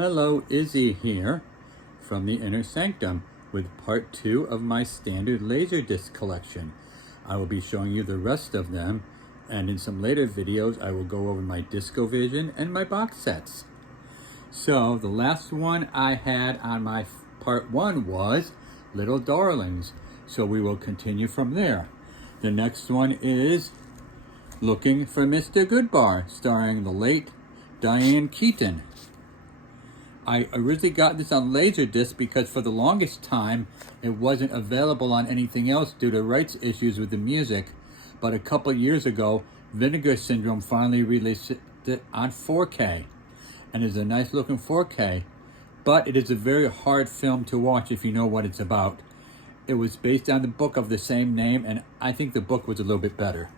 Hello, Izzy here from the Inner Sanctum with part 2 of my standard Laserdisc collection. I will be showing you the rest of them, and in some later videos I will go over my DiscoVision and my box sets. So the last one I had on my part 1 was Little Darlings, so we will continue from there. The next one is Looking for Mr. Goodbar, starring the late Diane Keaton. I originally got this on Laserdisc because for the longest time it wasn't available on anything else due to rights issues with the music, but a couple years ago Vinegar Syndrome finally released it on 4K, and it's a nice looking 4K, but it is a very hard film to watch if you know what it's about. It was based on the book of the same name, and I think the book was a little bit better.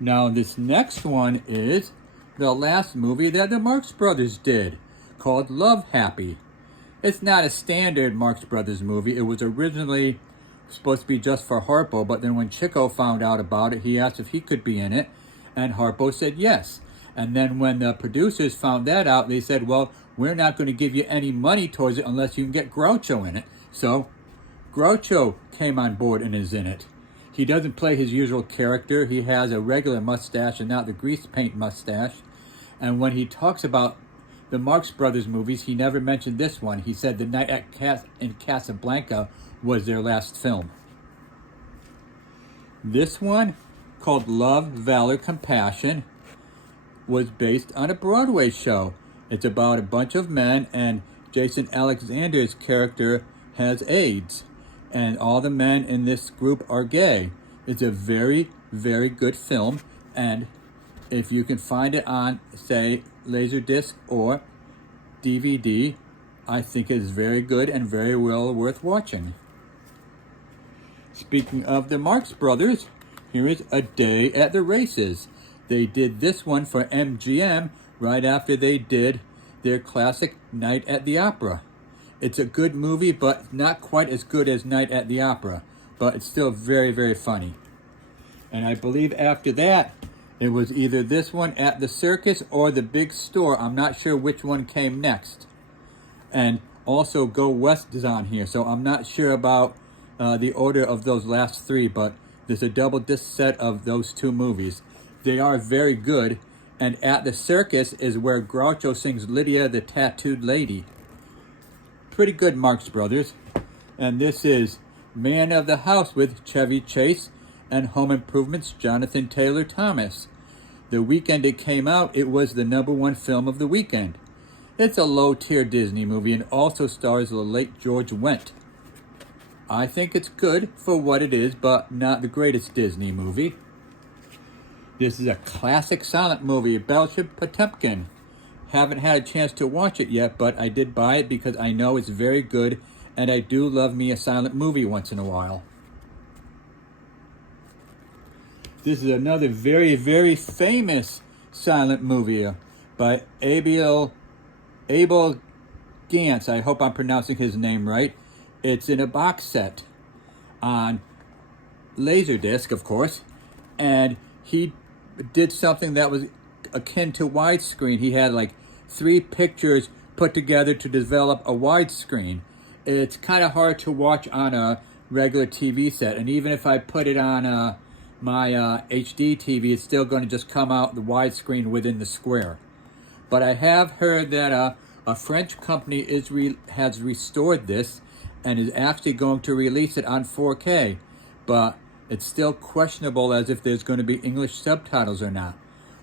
Now this next one is the last movie that the Marx Brothers did, called Love Happy. It's not a standard Marx Brothers movie. It was originally supposed to be just for Harpo, but then when Chico found out about it, he asked if he could be in it, and Harpo said yes. And then when the producers found that out, they said, well, we're not going to give you any money towards it unless you can get Groucho in it. So Groucho came on board and is in it. He doesn't play his usual character. He has a regular mustache and not the grease paint mustache. And when he talks about the Marx Brothers movies, he never mentioned this one. He said The Night in Casablanca was their last film. This one, called Love, Valor, Compassion, was based on a Broadway show. It's about a bunch of men, and Jason Alexander's character has AIDS, and all the men in this group are gay. It's a very, very good film, and if you can find it on, say, Laserdisc or DVD, I think it is very good and very well worth watching. Speaking of the Marx Brothers, here is A Day at the Races. They did this one for MGM right after they did their classic Night at the Opera. It's a good movie, but not quite as good as Night at the Opera, but it's still very, very funny. And I believe after that, it was either this one At the Circus or The Big Store. I'm not sure which one came next. And also Go West is on here, so I'm not sure about the order of those last three, but there's a double disc set of those two movies. They are very good, and At the Circus is where Groucho sings Lydia the Tattooed Lady. Pretty good, Marx Brothers. And this is Man of the House with Chevy Chase and Home Improvement's Jonathan Taylor Thomas. The weekend it came out, it was the #1 film of the weekend. It's a low-tier Disney movie and also stars the late George Wendt. I think it's good for what it is, but not the greatest Disney movie. This is a classic silent movie, Battleship Potemkin. Haven't had a chance to watch it yet, but I did buy it because I know it's very good, and I do love me a silent movie once in a while. This is another very, very famous silent movie by Abel Gance. I hope I'm pronouncing his name right. It's in a box set on Laserdisc, of course, and he did something that was akin to widescreen. He had like 3 pictures put together to develop a widescreen. It's kind of hard to watch on a regular TV set, and even if I put it on my HD TV, it's still going to just come out the widescreen within the square. But I have heard that a French company has restored this and is actually going to release it on 4K, but it's still questionable as if there's going to be English subtitles or not.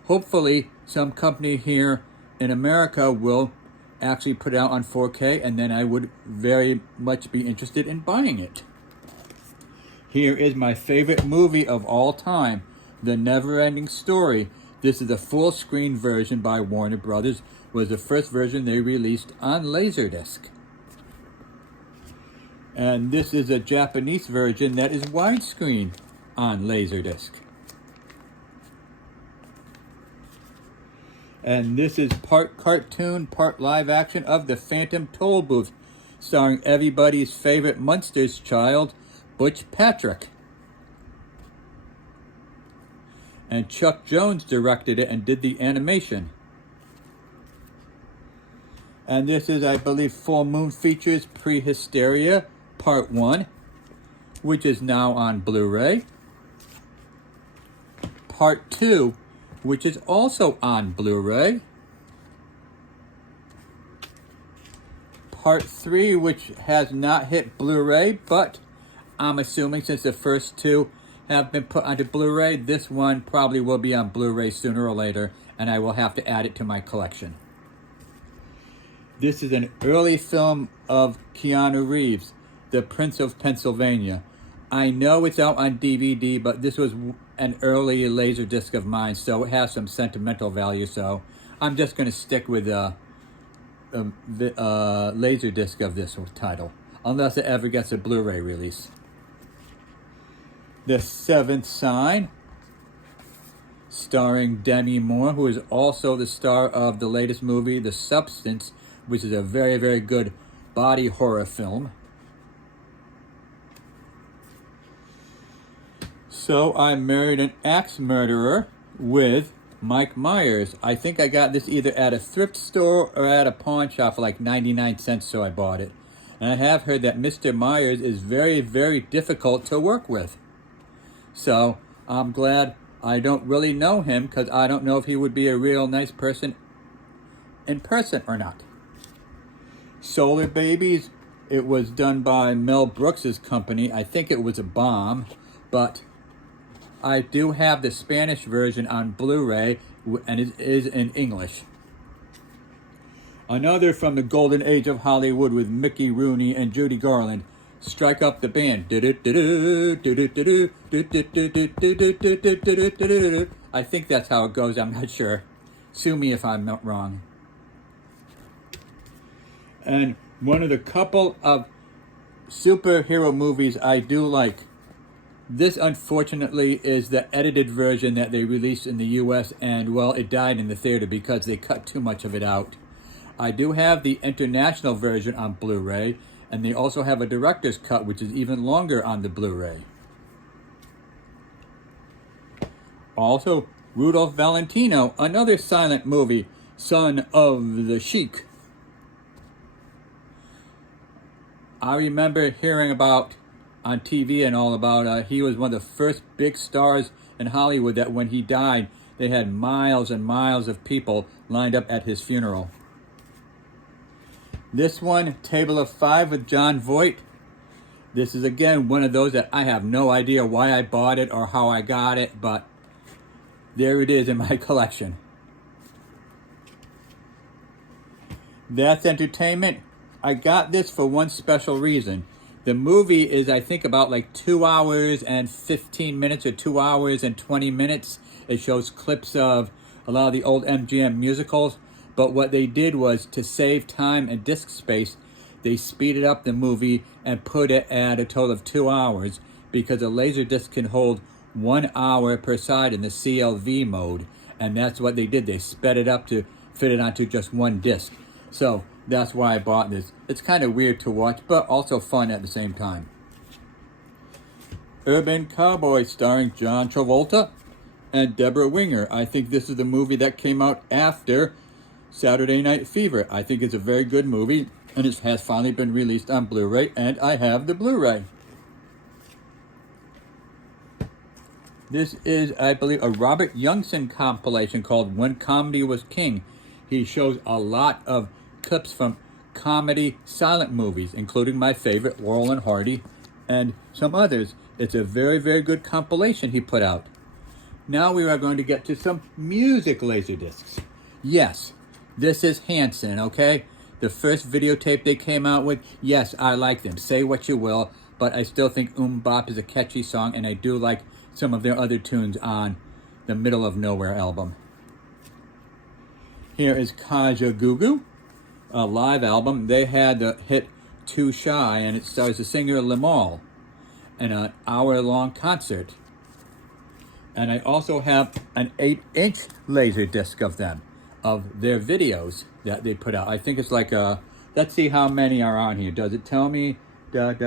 Hopefully, some company here in America will actually put it out on 4K, and then I would very much be interested in buying it. Here is my favorite movie of all time, The Neverending Story. This is a full screen version by Warner Brothers. It was the first version they released on Laserdisc. And this is a Japanese version that is widescreen on Laserdisc. And this is part cartoon, part live action of The Phantom Toll Booth, starring everybody's favorite Munsters child, Butch Patrick. And Chuck Jones directed it and did the animation. And this is, I believe, Full Moon Features Prehysteria Part 1, which is now on Blu-ray. Part 2, which is also on Blu-ray. Part 3, which has not hit Blu-ray, but I'm assuming since the first two have been put onto Blu-ray, this one probably will be on Blu-ray sooner or later, and I will have to add it to my collection. This is an early film of Keanu Reeves, The Prince of Pennsylvania. I know it's out on DVD, but this was an early Laserdisc of mine, so it has some sentimental value, so I'm just going to stick with Laserdisc of this title, unless it ever gets a Blu-ray release. The Seventh Sign, starring Demi Moore, who is also the star of the latest movie, The Substance, which is a very, very good body horror film. So I Married an Axe Murderer with Mike Myers. I think I got this either at a thrift store or at a pawn shop for like 99 cents, so I bought it. And I have heard that Mr. Myers is very, very difficult to work with. So I'm glad I don't really know him, because I don't know if he would be a real nice person in person or not. Solar Babies, it was done by Mel Brooks's company. I think it was a bomb, but I do have the Spanish version on Blu-ray, and it is in English. Another from the golden age of Hollywood with Mickey Rooney and Judy Garland, Strike Up the Band. I think that's how it goes, I'm not sure. Sue me if I'm not wrong. And one of the couple of superhero movies I do like. This, unfortunately, is the edited version that they released in the US, and, well, it died in the theater because they cut too much of it out. I do have the international version on Blu-ray, and they also have a director's cut, which is even longer on the Blu-ray. Also, Rudolph Valentino, another silent movie, Son of the Sheik. I remember hearing about on TV and all about, he was one of the first big stars in Hollywood that when he died, they had miles and miles of people lined up at his funeral. This one, Table of Five with John Voight. This is again one of those that I have no idea why I bought it or how I got it, but there it is in my collection. That's Entertainment. I got this for one special reason. The movie is, I think, about like 2 hours and 15 minutes or 2 hours and 20 minutes. It shows clips of a lot of the old MGM musicals. But what they did was, to save time and disc space, they speeded up the movie and put it at a total of 2 hours, because a Laserdisc can hold 1 hour per side in the CLV mode. And that's what they did. They sped it up to fit it onto just one disc. So that's why I bought this. It's kind of weird to watch, but also fun at the same time. Urban Cowboy, starring John Travolta and Deborah Winger. I think this is the movie that came out after Saturday Night Fever. I think it's a very good movie, and it has finally been released on Blu-ray, and I have the Blu-ray. This is, I believe, a Robert Youngson compilation called When Comedy Was King. He shows a lot of clips from comedy silent movies, including my favorite, Laurel and Hardy, and some others. It's a very, very good compilation he put out. Now we are going to get to some music Laserdiscs. Yes, this is Hanson, okay? The first videotape they came out with, yes, I like them. Say what you will, but I still think Bop is a catchy song, and I do like some of their other tunes on the Middle of Nowhere album. Here is Kaja Gugu, a live album. They had the hit Too Shy, and it stars the singer Limahl in an hour-long concert. And I also have an 8-inch Laserdisc of them, of their videos that they put out. I think it's like a, let's see how many are on here. Does it tell me? It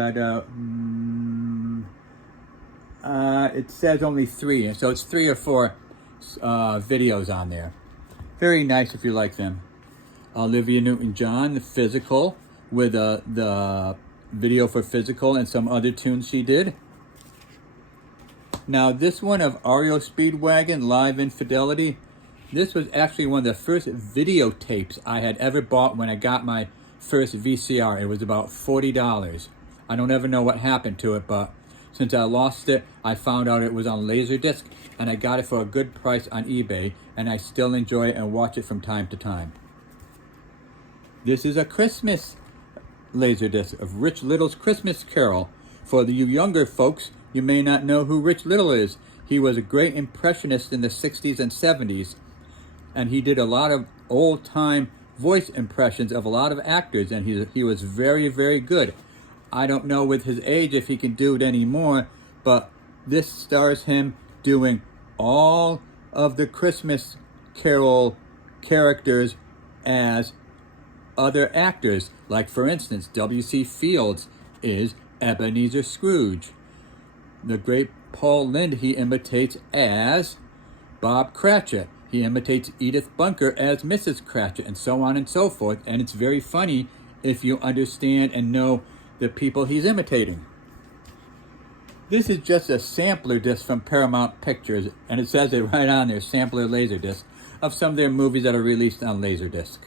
says only 3, and so it's 3 or 4 videos on there. Very nice if you like them. Olivia Newton-John, the Physical, with the video for Physical and some other tunes she did. Now this one of REO Speedwagon, Live Infidelity, this was actually one of the first videotapes I had ever bought when I got my first VCR. It was about $40. I don't ever know what happened to it, but since I lost it, I found out it was on Laserdisc, and I got it for a good price on eBay, and I still enjoy it and watch it from time to time. This is a Christmas Laserdisc of Rich Little's Christmas Carol. For you younger folks, you may not know who Rich Little is. He was a great impressionist in the 60s and 70s, and he did a lot of old-time voice impressions of a lot of actors, and he was very, very good. I don't know with his age if he can do it anymore, but this stars him doing all of the Christmas Carol characters as other actors. Like, for instance, W.C. Fields is Ebenezer Scrooge. The great Paul Lynde he imitates as Bob Cratchit. He imitates Edith Bunker as Mrs. Cratchit, and so on and so forth. And it's very funny if you understand and know the people he's imitating. This is just a sampler disc from Paramount Pictures, and it says it right on there, sampler Laserdisc, of some of their movies that are released on Laserdisc.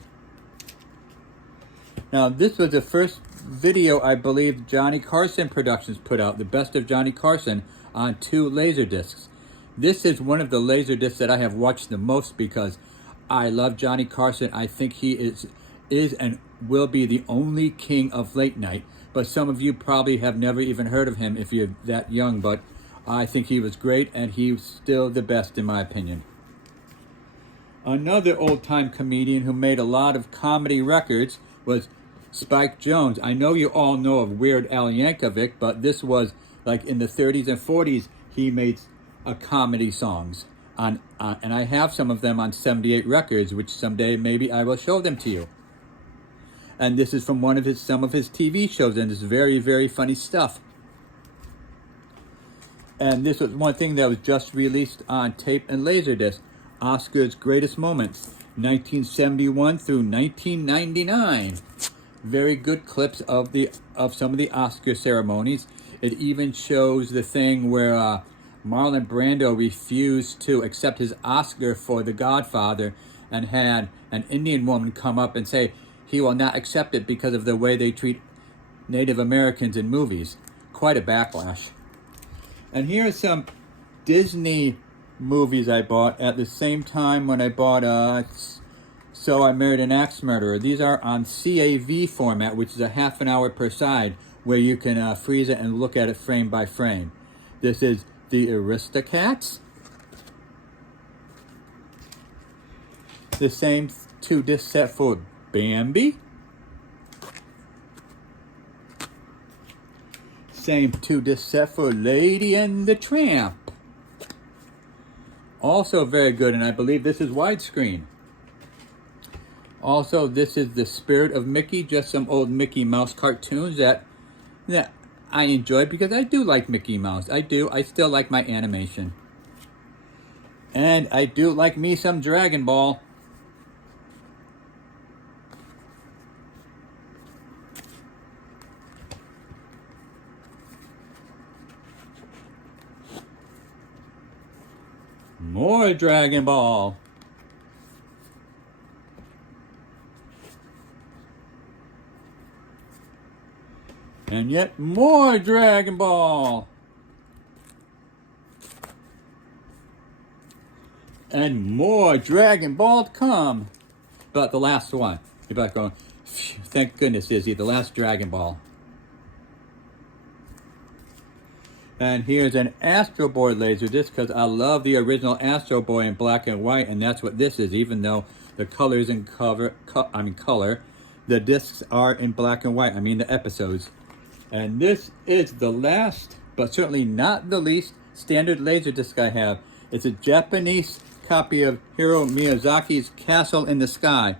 Now, this was the first video I believe Johnny Carson Productions put out, the best of Johnny Carson, on 2 Laserdiscs. This is one of the Laserdiscs that I have watched the most because I love Johnny Carson. I think he is and will be the only king of late night. But some of you probably have never even heard of him if you're that young, but I think he was great, and he's still the best in my opinion. Another old-time comedian who made a lot of comedy records was Spike Jones. I know you all know of Weird Al Yankovic, but this was like in the 30s and 40s, he made comedy songs. And I have some of them on 78 Records, which someday maybe I will show them to you. And this is from some of his TV shows, and it's very, very funny stuff. And this was one thing that was just released on tape and Laserdisc, Oscar's Greatest Moments, 1971 through 1999. Very good clips of some of the Oscar ceremonies. It even shows the thing where Marlon Brando refused to accept his Oscar for The Godfather and had an Indian woman come up and say he will not accept it because of the way they treat Native Americans in movies. Quite a backlash. And here are some Disney movies I bought at the same time when I bought So I Married an Axe Murderer. These are on CAV format, which is a half an hour per side, where you can freeze it and look at it frame by frame. This is The Aristocats. The same 2-disc set for Bambi. Same 2-disc set for Lady and the Tramp. Also very good, and I believe this is widescreen. Also, this is The Spirit of Mickey, just some old Mickey Mouse cartoons that I enjoy because I do like Mickey Mouse. I do. I still like my animation. And I do like me some Dragon Ball. More Dragon Ball. And yet more Dragon Ball. And more Dragon Ball to come. But the last one. You're back going, thank goodness, Izzy, the last Dragon Ball. And here's an Astro Boy Laserdisc, because I love the original Astro Boy in black and white, and that's what this is, even though the colors in color, the discs are in black and white, the episodes. And this is the last, but certainly not the least, standard Laserdisc I have. It's a Japanese copy of Hiro Miyazaki's Castle in the Sky.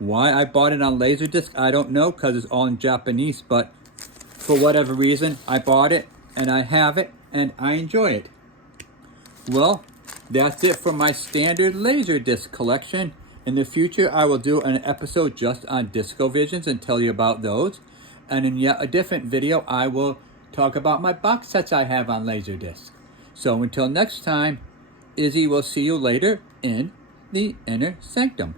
Why I bought it on Laserdisc, I don't know, because it's all in Japanese, but for whatever reason, I bought it, and I have it, and I enjoy it. Well, that's it for my standard Laserdisc collection. In the future, I will do an episode just on DiscoVisions and tell you about those. And in yet a different video, I will talk about my box sets I have on Laserdisc. So until next time, Izzy will see you later in the Inner Sanctum.